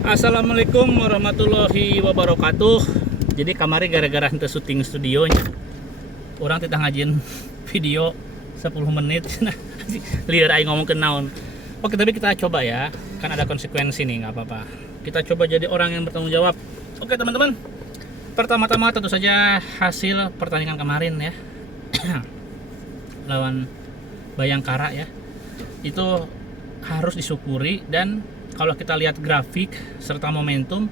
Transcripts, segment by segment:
Assalamualaikum warahmatullahi wabarakatuh. Jadi kemarin gara-gara henteu syuting studionya, orang tidak ngajin video 10 menit. Nah, liar aing ngomong ke naon. Oke, tapi kita coba ya. Kan ada konsekuensi nih, nggak apa-apa. Kita coba jadi orang yang bertanggung jawab. Oke, teman-teman. Pertama-tama tentu saja hasil pertandingan kemarin ya. Lawan Bayangkara ya. Itu harus disyukuri, dan kalau kita lihat grafik serta momentum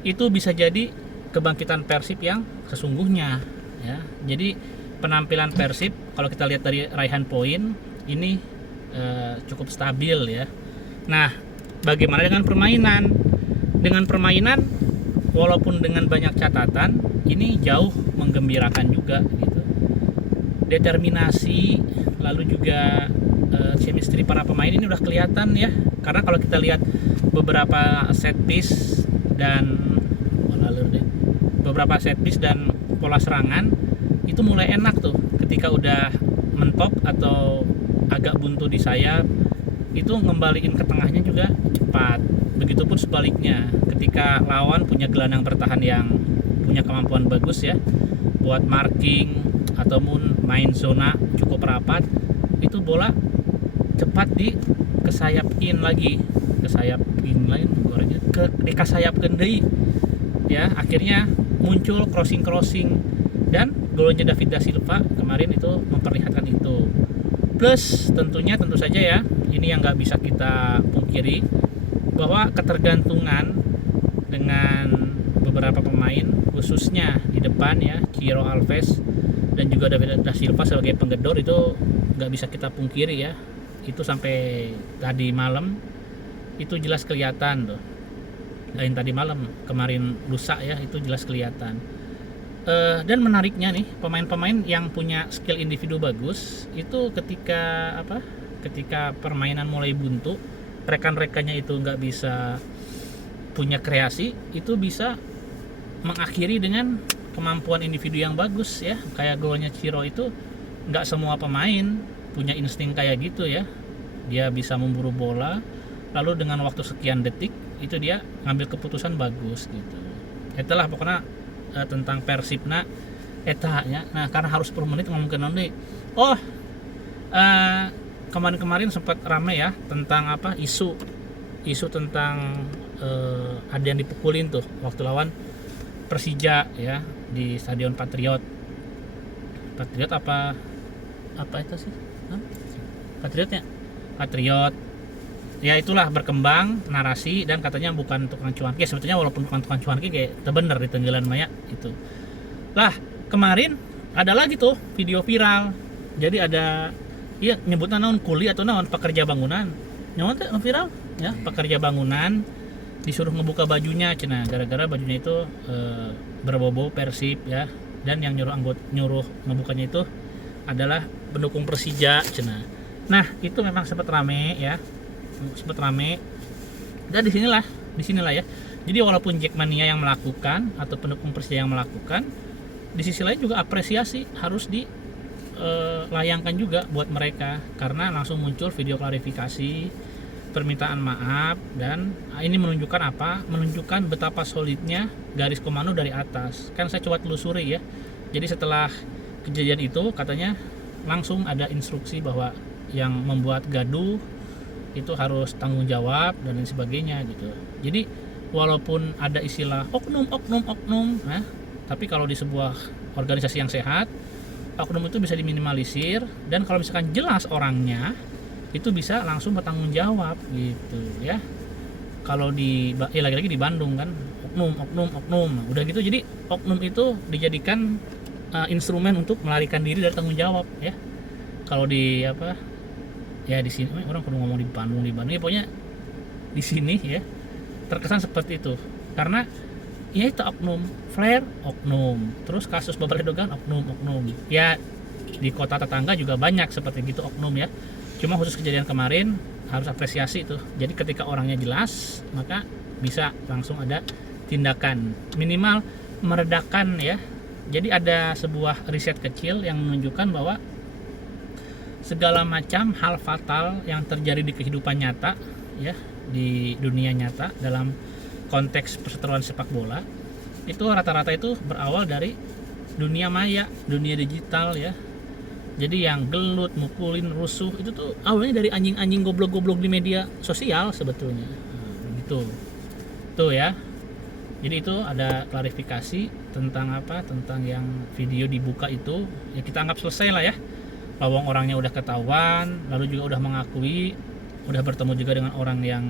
itu bisa jadi kebangkitan Persib yang sesungguhnya ya. Jadi penampilan Persib kalau kita lihat dari raihan poin ini cukup stabil ya. Nah, bagaimana dengan permainan? Dengan permainan walaupun dengan banyak catatan ini jauh menggembirakan juga gitu. Determinasi lalu juga chemistry para pemain ini udah kelihatan ya, karena kalau kita lihat beberapa set piece dan pola serangan itu mulai enak tuh ketika udah mentok atau agak buntu di sayap, itu ngembaliin ke tengahnya juga cepat. Begitupun sebaliknya ketika lawan punya gelandang bertahan yang punya kemampuan bagus ya buat marking ataupun main zona cukup rapat, itu bola cepat dikesayapin lagi dikasayapkeun deui ya, akhirnya muncul crossing dan golnya David da Silva kemarin itu memperlihatkan itu. Plus tentu saja ya, ini yang nggak bisa kita pungkiri bahwa ketergantungan dengan beberapa pemain khususnya di depan ya, Ciro Alves dan juga David da Silva sebagai penggedor itu nggak bisa kita pungkiri ya. Itu sampai tadi malam itu jelas kelihatan tuh. Dan tadi malam, kemarin lusa ya, itu jelas kelihatan. Dan menariknya nih, pemain-pemain yang punya skill individu bagus itu ketika permainan mulai buntu, rekan-rekannya itu nggak bisa punya kreasi, itu bisa mengakhiri dengan kemampuan individu yang bagus ya. Kayak golnya Ciro itu nggak semua pemain punya insting kayak gitu ya. Dia bisa memburu bola lalu dengan waktu sekian detik itu dia ngambil keputusan bagus gitu. Itulah pokoknya tentang Persibna eta ya. Nah, karena harus 10 menit ngomong ke nanti. Oh, kemarin sempat rame ya tentang isu tentang ada yang dipukulin tuh waktu lawan Persija ya di Stadion Patriot apa itu sih? Patriot ya, itulah berkembang narasi dan katanya bukan tukang cuanki. Sebetulnya walaupun bukan tukang cuanki kayak bener di Tenggelan Maya itu lah. Kemarin ada lagi tuh video viral, jadi ada ya nyebutnya naon kuli atau naon pekerja bangunan nyawa viral ya, pekerja bangunan disuruh ngebuka bajunya cina gara-gara bajunya itu berbau Persib ya, dan yang nyuruh ngebukanya itu adalah pendukung Persija cina. Nah, itu memang sempat rame dan disinilah ya. Jadi walaupun Jackmania yang melakukan atau pendukung Persija yang melakukan, di sisi lain juga apresiasi harus dilayangkan juga buat mereka, karena langsung muncul video klarifikasi, permintaan maaf, dan ini menunjukkan betapa solidnya garis komando dari atas. Kan saya coba telusuri ya, jadi setelah kejadian itu katanya langsung ada instruksi bahwa yang membuat gaduh itu harus tanggung jawab dan lain sebagainya gitu. Jadi walaupun ada istilah oknum, nah, tapi kalau di sebuah organisasi yang sehat, oknum itu bisa diminimalisir, dan kalau misalkan jelas orangnya itu bisa langsung bertanggung jawab gitu ya. Kalau lagi-lagi di Bandung kan oknum udah gitu, jadi oknum itu dijadikan instrumen untuk melarikan diri dari tanggung jawab ya. Kalau di ya di sini orang perlu ngomong di Bandung ya, pokoknya di sini ya terkesan seperti itu, karena ya itu oknum, flare oknum, terus kasus Babar Dogan oknum ya, di kota tetangga juga banyak seperti gitu oknum ya. Cuma khusus kejadian kemarin harus apresiasi tuh, jadi ketika orangnya jelas maka bisa langsung ada tindakan minimal meredakan ya. Jadi ada sebuah riset kecil yang menunjukkan bahwa segala macam hal fatal yang terjadi di kehidupan nyata ya, di dunia nyata dalam konteks perseteruan sepak bola itu rata-rata itu berawal dari dunia maya, dunia digital ya. Jadi yang gelut, mukulin, rusuh itu tuh awalnya dari anjing-anjing goblok-goblok di media sosial sebetulnya. Gitu. Tuh ya. Jadi itu ada klarifikasi tentang apa? Tentang yang video dibuka itu. Ya kita anggap selesai lah ya. Lawang orangnya udah ketahuan, lalu juga udah mengakui, udah bertemu juga dengan orang yang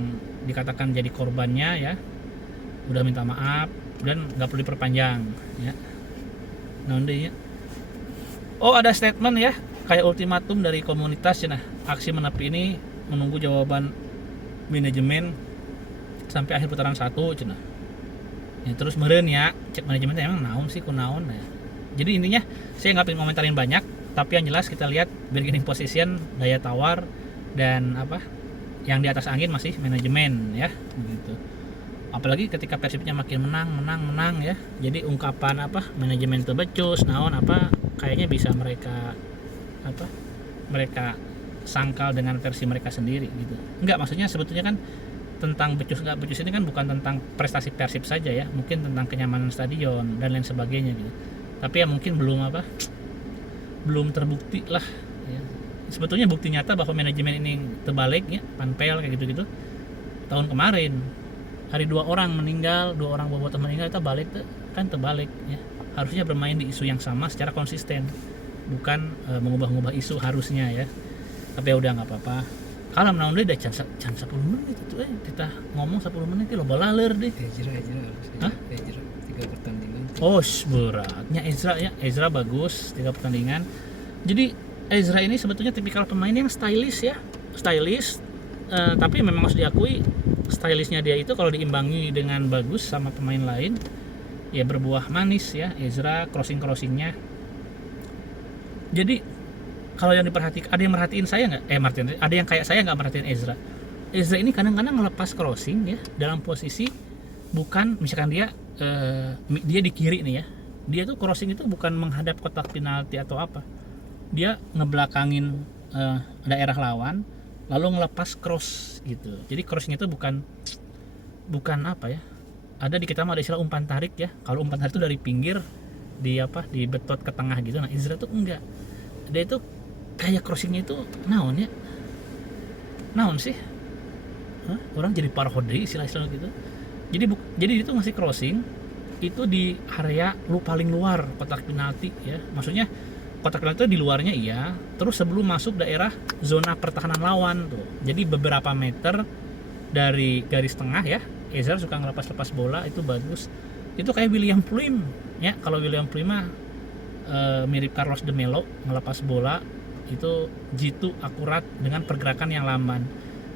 dikatakan jadi korbannya ya. Udah minta maaf dan nggak perlu diperpanjang ya. Nah, ya. Oh, ada statement ya, kayak ultimatum dari komunitas ya. Nah, aksi menepi ini menunggu jawaban manajemen sampai akhir putaran 1 cenah. Ya, terus meureun ya, cek manajemen emang naon sih kunaon ya. Jadi intinya saya nggak pengen komentarin banyak, tapi yang jelas kita lihat bargaining position, daya tawar dan apa? Yang di atas angin masih manajemen ya, gitu. Apalagi ketika Persibnya makin menang ya. Jadi ungkapan apa? Manajemen itu becus, naon apa? Kayaknya bisa mereka apa? Mereka sangkal dengan versi mereka sendiri gitu. Enggak, maksudnya sebetulnya kan tentang becus nggak becus ini kan bukan tentang prestasi Persib saja ya, mungkin tentang kenyamanan stadion dan lain sebagainya gitu. Tapi ya mungkin belum terbukti lah ya. Sebetulnya bukti nyata bahwa manajemen ini terbalik ya, panpel kayak gitu-gitu tahun kemarin hari 2 orang meninggal, 2 orang bobotoh meninggal, itu balik tuh kan terbalik ya. Harusnya bermain di isu yang sama secara konsisten, bukan mengubah-ubah isu harusnya ya. Tapi ya udah nggak apa-apa. Kalau naon deui da can 10 menit itu kita ngomong 10 menit lo balaleur deh. Ezra Hah? 3 pertandingan. Oh, beratnya Ezra ya. Ezra bagus 3 pertandingan. Jadi Ezra ini sebetulnya tipikal pemain yang stylish ya. Stylish tapi memang harus diakui stylishnya dia itu kalau diimbangi dengan bagus sama pemain lain ya berbuah manis ya. Ezra crossingnya. Jadi kalau yang diperhatikan, ada yang merhatiin saya nggak? Ada yang kayak saya nggak merhatiin Ezra. Ezra ini kadang-kadang ngelepas crossing ya dalam posisi bukan misalkan dia di kiri nih ya. Dia tuh crossing itu bukan menghadap kotak penalti atau apa. Dia ngebelakangin daerah lawan lalu ngelepas cross gitu. Jadi crossing itu bukan apa ya? Ada di kita mah ada istilah umpan tarik ya. Kalau umpan tarik itu dari pinggir di betot ke tengah gitu. Nah, Ezra tuh enggak. Dia itu kayak crossingnya itu naon ya? Naon sih? Orang jadi parhode istilah-istilah gitu. Jadi itu masih crossing itu di area paling luar kotak penalti ya. Maksudnya kotak penalti itu di luarnya iya, terus sebelum masuk daerah zona pertahanan lawan tuh. Jadi beberapa meter dari garis tengah ya. Ezra suka ngelepas-lepas bola, itu bagus. Itu kayak William Pluim ya. Kalau William Pluim mah mirip Carlos de Melo, ngelepas bola itu jitu akurat dengan pergerakan yang lamban.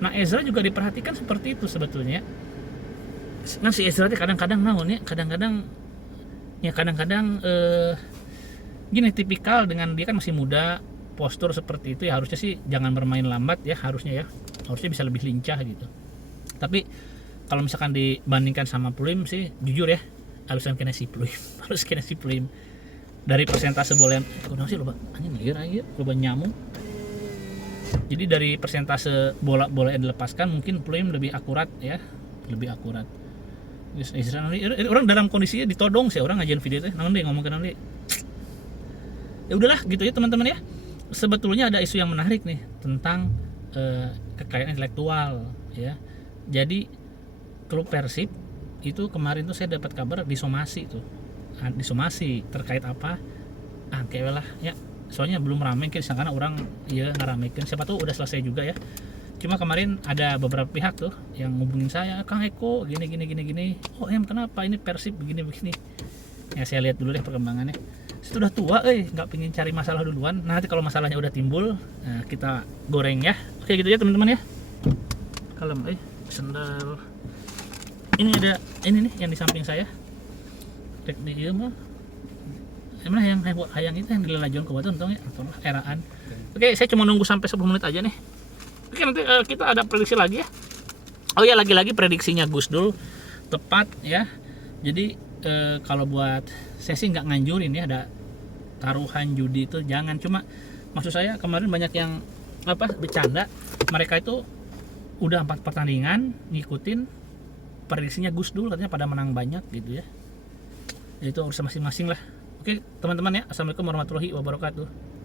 Nah, Ezra juga diperhatikan seperti itu sebetulnya. Nah, si Ezra kadang-kadang naon ya, kadang-kadang gini, tipikal dengan dia kan masih muda, postur seperti itu ya harusnya sih jangan bermain lambat ya, harusnya bisa lebih lincah gitu. Tapi kalau misalkan dibandingkan sama Pluim sih jujur ya harus kena si Pluim dari persentase bola yang sih loba anjing liar aja loba nyamuk. Jadi dari persentase bola yang dilepaskan mungkin Pluim lebih akurat ya, lebih akurat. Orang dalam kondisinya ditodong sih, orang ngajian video itu namun deh ngomong ke nanti. Ya udahlah gitu ya teman-teman ya. Sebetulnya ada isu yang menarik nih tentang kekayaan intelektual ya. Jadi klub Persib itu kemarin tuh saya dapat kabar disomasi terkait apa? Kayak lah ya. Soalnya belum rame kan karena orang ya ngaramekeun. Siapa tuh udah selesai juga ya. Cuma kemarin ada beberapa pihak tuh yang ngubungin saya, Kang Eko gini. Oh, kenapa ini Persib begini. Ya saya lihat dulu deh perkembangannya. Sudah tua nggak pengen cari masalah duluan. Nanti kalau masalahnya udah timbul kita goreng ya. Oke gitu ya teman-teman ya. Kalem sendal ini ada ini nih yang di samping saya rek di ieu mah emang hayang itu yang dilelajon ke batu entong ya atau eraan. Oke, saya cuma nunggu sampai 10 menit aja nih. Oke, nanti kita ada prediksi lagi ya. Oh ya, lagi-lagi prediksinya Gus Dul tepat ya. Jadi kalau buat saya sih nggak nganjurin ya ada taruhan judi itu jangan. Cuma maksud saya kemarin banyak yang bercanda, mereka itu udah 4 pertandingan ngikutin prediksinya Gus Dur katanya pada menang banyak gitu ya. Itu urusan masing-masing lah. Oke teman-teman ya, assalamualaikum warahmatullahi wabarakatuh.